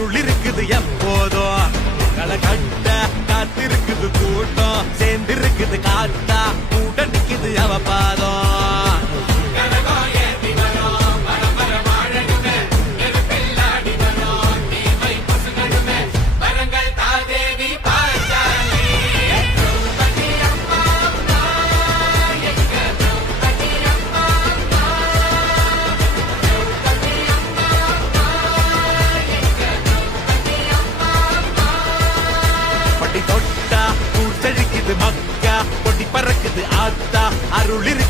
அருள் இருக்குது எப்போதும் களை கட்ட காத்திருக்குது கூட்டம். சேர்ந்திருக்குது காத்து அருளிருக்கு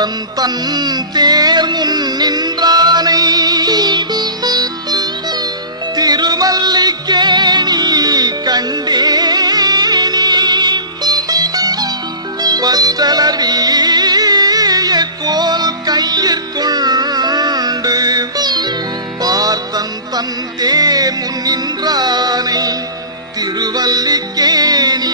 தன் தன் தேர் முன் நின்றானை. திருமல்லிக்கேணி கண்டேனி. பச்சலவிய கோல் கையிற்கொண்டு பார்த்தன் தன் தேர் முன் நின்றானை. திருவல்லிக்கேணி